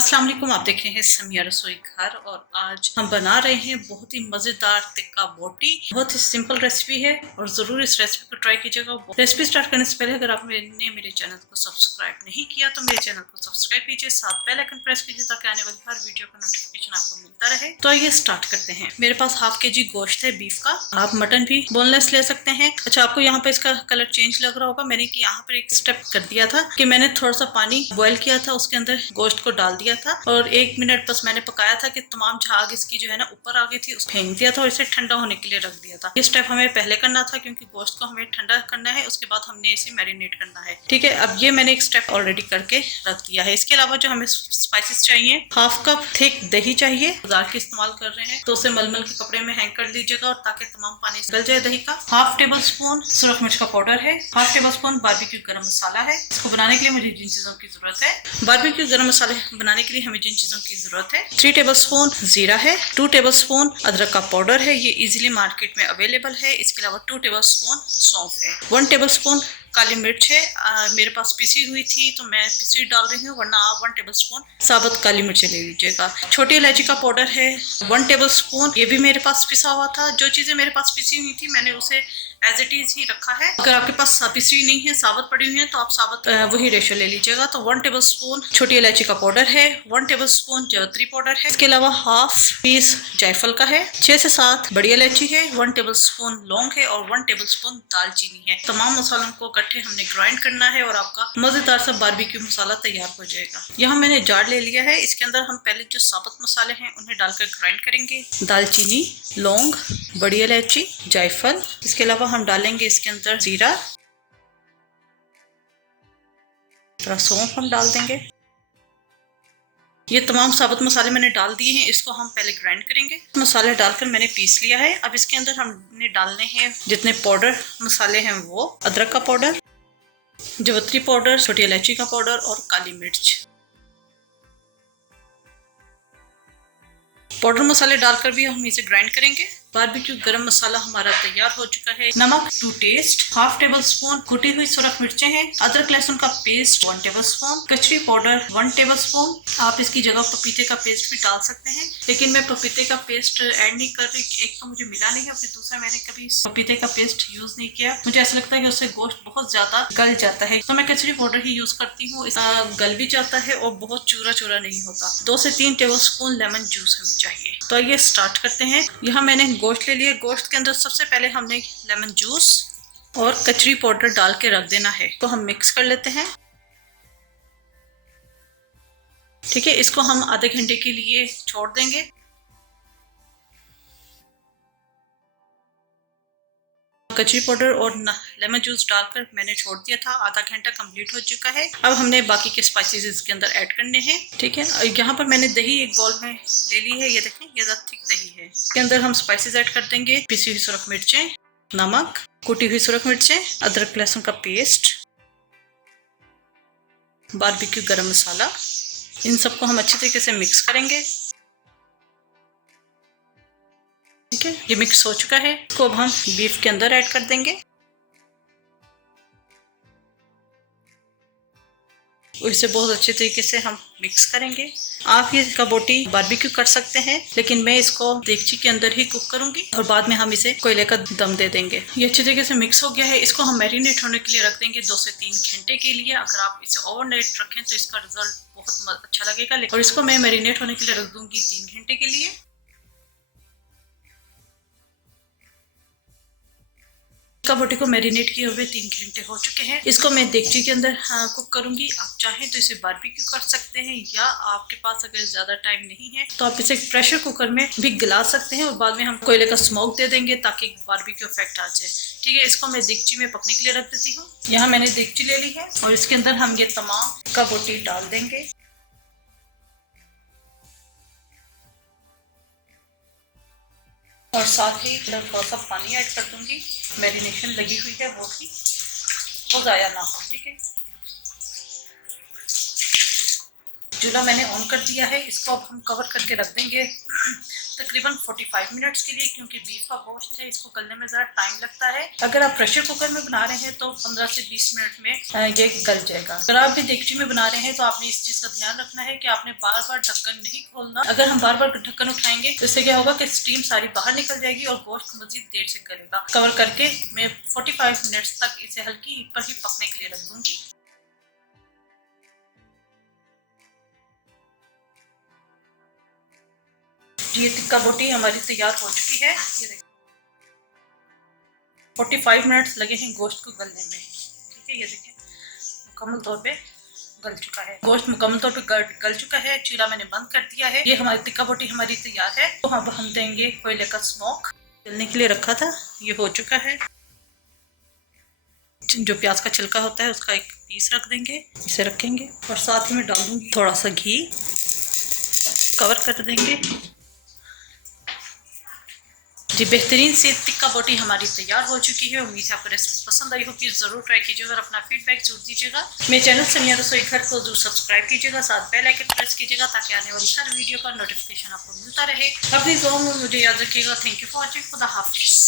अस्सलाम वालेकुम। आप देख रहे हैं समिया रसोई घर और आज हम बना रहे हैं बहुत ही मज़ेदार टिक्का बोटी। बहुत ही सिंपल रेसिपी है और ज़रूर इस रेसिपी को ट्राई कीजिएगा। रेसिपी स्टार्ट करने से पहले अगर आपने मेरे चैनल को सब्सक्राइब नहीं किया तो मेरे चैनल को सब्सक्राइब कीजिए, साथ बेल आइकन प्रेस कीजिए ताकि आने वाली हर वीडियो का नोटिफिकेशन आपको मिलता रहे। तो आइए स्टार्ट करते हैं। मेरे पास हाफ केजी गोश्त है बीफ का। आप मटन भी बोनलेस ले सकते हैं। अच्छा, आपको यहाँ पे इसका कलर चेंज लग रहा होगा। मैंने यहाँ पर एक स्टेप कर दिया था कि मैंने थोड़ा सा पानी बॉयल किया था, उसके अंदर गोश्त को डाल दिया था और 1 मिनट बस मैंने पकाया था कि तमाम झाग इसकी जो है ना ऊपर आ गई थी, उस फेंक दिया था और इसे ठंडा होने के लिए रख दिया था। ये स्टेप हमें पहले करना था क्योंकि गोश्त को हमें ठंडा करना है, उसके बाद हमने इसे मैरिनेट करना है। ठीक है, अब ये मैंने एक स्टेप ऑलरेडी करके रख दिया है। इसके अलावा जो हमें स्पाइसेस चाहिए, हाफ कप थिक दही चाहिए। बाजार के इस्तेमाल कर रहे हैं तो उसे मलमल के कपड़े में हैंग कर लीजिएगा और ताकि तमाम पानी गल जाए दही का। हाफ टेबल स्पून सुरख मिर्च का पाउडर है। हाफ टेबल स्पून बारबेक्यू गरम मसाला है। इसको बनाने के लिए मुझे जिन चीजों की जरूरत है, बारबेक्यू गरम मसाले बनाने के लिए हमें जिन चीजों की जरूरत है, 3 टेबल स्पून जीरा है, 2 टेबल स्पून अदरक का पाउडर है, ये इजीली मार्केट में अवेलेबल है। इसके अलावा 2 टेबल स्पून सौंफ है, 1 टेबल स्पून काली मिर्च है। मेरे पास पिसी हुई थी तो मैं पिसी डाल रही हूँ, वरना आप 1 टेबल स्पून साबुत काली मिर्च ले लीजिएगा। छोटी इलायची का पाउडर है 1 टेबल स्पून, ये भी मेरे पास पिसा हुआ था। जो चीजें मेरे पास पिसी हुई थी मैंने उसे एज इट इज ही रखा है। अगर आपके पास पिसी नहीं है, साबुत पड़ी हुई है, तो आप साबुत वही रेशो ले लीजिएगा। तो 1 टेबल स्पून छोटी इलायची का पाउडर है, 1 टेबल स्पून जावित्री पाउडर है। इसके अलावा हाफ पीस जायफल का है, 6 से 7 बड़ी इलायची है, 1 टेबल स्पून लौंग है और 1 टेबल स्पून दालचीनी है। तमाम मसालों को इकट्ठे हमने ग्राइंड करना है और आपका मजेदार सा बारबेक्यू मसाला तैयार हो जाएगा। यहाँ मैंने जार ले लिया है, इसके अंदर हम पहले जो साबुत मसाले हैं उन्हें डालकर ग्राइंड करेंगे। दालचीनी, लौंग, बड़ी इलायची, जायफल। इसके अलावा हम डालेंगे इसके अंदर जीरा, थोड़ा सौंफ हम डाल देंगे। ये तमाम साबुत मसाले मैंने डाल दिए हैं, इसको हम पहले ग्राइंड करेंगे। मसाले डालकर मैंने पीस लिया है। अब इसके अंदर हमने डालने हैं जितने पाउडर मसाले हैं वो, अदरक का पाउडर, जावित्री पाउडर, छोटी इलायची का पाउडर और काली मिर्च। पाउडर मसाले डालकर भी हम इसे ग्राइंड करेंगे। बारबेक्यू गरम मसाला हमारा तैयार हो चुका है। नमक to taste, half tablespoon कुटी हुई सुरख मिर्चें हैं, अदरक लहसुन का पेस्ट 1 टेबल स्पून, कचरी पाउडर 1 टेबल स्पून। आप इसकी जगह पपीते का पेस्ट भी डाल सकते हैं, लेकिन मैं पपीते का पेस्ट ऐड नहीं कर रही। एक तो मुझे मिला नहीं है, फिर दूसरा मैंने कभी पपीते का पेस्ट यूज नहीं किया। मुझे ऐसा लगता है कि उससे गोश्त बहुत ज्यादा गल जाता है, तो मैं कचरी पाउडर ही यूज करती हूँ। गल भी जाता है और बहुत चूरा चूरा नहीं होता। 2 से 3 टेबल स्पून लेमन जूस हमें चाहिए। तो आइए स्टार्ट करते हैं। यहाँ मैंने गोश्त ले लिया। गोश्त के अंदर सबसे पहले हमने लेमन जूस और कचरी पाउडर डाल के रख देना है, तो हम मिक्स कर लेते हैं। ठीक है, इसको हम आधे घंटे के लिए छोड़ देंगे। कचरी पाउडर और लेमन जूस डालकर मैंने छोड़ दिया था, आधा घंटा कंप्लीट हो चुका है। अब हमने बाकी के स्पाइसेस इसके अंदर ऐड करने हैं। ठीक है, यहाँ पर मैंने दही एक बाउल में ले ली है, ये देखें ये ज़्यादा थिक दही है। इसके अंदर हम स्पाइसेस ऐड कर देंगे, पिसी हुई सुरख मिर्चें, नमक, कुटी हुई सुरख मिर्चें, अदरक लहसुन का पेस्ट, बारबेक्यू गरम मसाला। इन सबको हम अच्छी तरीके से मिक्स करेंगे। ठीक है, ये मिक्स हो चुका है। इसको अब हम बीफ के अंदर ऐड कर देंगे और इसे बहुत अच्छे तरीके से हम मिक्स करेंगे। आप ये कबोटी बारबेक्यू कर सकते हैं, लेकिन मैं इसको देगची के अंदर ही कुक करूंगी और बाद में हम इसे कोयले का दम दे देंगे। ये अच्छे तरीके से मिक्स हो गया है। इसको हम मैरिनेट होने के लिए रख देंगे 2 से 3 घंटे के लिए। अगर आप इसे ओवरनाइट रखें तो इसका रिजल्ट बहुत अच्छा लगेगा। और इसको मैं मैरिनेट होने के लिए रख दूंगी 3 घंटे के लिए। कबोटी को मैरिनेट किए हुए 3 घंटे हो चुके हैं। इसको मैं देगची के अंदर कुक करूंगी। आप चाहें तो इसे बारबेक्यू कर सकते हैं, या आपके पास अगर ज्यादा टाइम नहीं है तो आप इसे प्रेशर कुकर में भी गला सकते हैं और बाद में हम कोयले का स्मोक दे देंगे ताकि बारबेक्यू इफेक्ट आ जाए। ठीक है, इसको मैं देगची में पकने के लिए रख देती हूँ। यहाँ मैंने देगची ले ली है और इसके अंदर हम ये तमाम कबोटी डाल देंगे। और साथ ही थोड़ा सा पानी ऐड कर दूंगी। मैरिनेशन लगी हुई है वो ज़ाया ना हो। ठीक है, चूल्हा मैंने ऑन कर दिया है। इसको अब हम कवर करके रख देंगे तकरीबन 45 मिनट्स के लिए, क्योंकि बीफ का गोश्त है, इसको गलने में ज़रा टाइम लगता है। अगर आप प्रेशर कुकर में बना रहे हैं तो 15 से 20 मिनट में ये गल जाएगा। अगर आप भी देगची में बना रहे हैं तो आपने इस चीज़ का ध्यान रखना है कि आपने बार बार ढक्कन नहीं खोलना। अगर हम बार बार ढक्कन उठाएंगे तो इससे क्या होगा कि स्टीम सारी बाहर निकल जाएगी और गोश्त मजीद देर से गलेगा। कवर करके मैं 45 मिनट्स तक इसे हल्की हीट पर ही पकने के लिए रख दूंगी। ये टिक्का बोटी हमारी तैयार हो चुकी है। ये देखिए 45 मिनट्स लगे हैं गोश्त को गलने में। ठीक है, ये देखें मुकम्मल तौर पे गल चुका है गोश्त, मुकम्मल तौर पे गल चुका है। चूल्हा मैंने बंद कर दिया है। ये हमारी टिक्का बोटी हमारी तैयार है। तो अब हम देंगे कोयले का स्मोक। जलने के लिए रखा था, ये हो चुका है। जो प्याज का छिलका होता है उसका एक पीस रख देंगे, इसे रखेंगे और साथ ही में डाल दूंगी थोड़ा सा घी। कवर कर देंगे। जी बेहतरीन से टिक्का बोटी हमारी तैयार हो चुकी है। उम्मीद है आपको रेसिपी पसंद आई होगी। ज़रूर ट्राई कीजिएगा और अपना फीडबैक जरूर दीजिएगा। मेरे चैनल समिया रसोई घर को जरूर सब्सक्राइब कीजिएगा, साथ बेल आइकन प्रेस कीजिएगा ताकि आने वाली हर वीडियो का नोटिफिकेशन आपको मिलता रहे। अपनी दुआओं में मुझे याद रखिएगा। Thank you for watching. खुदा हाफिज़।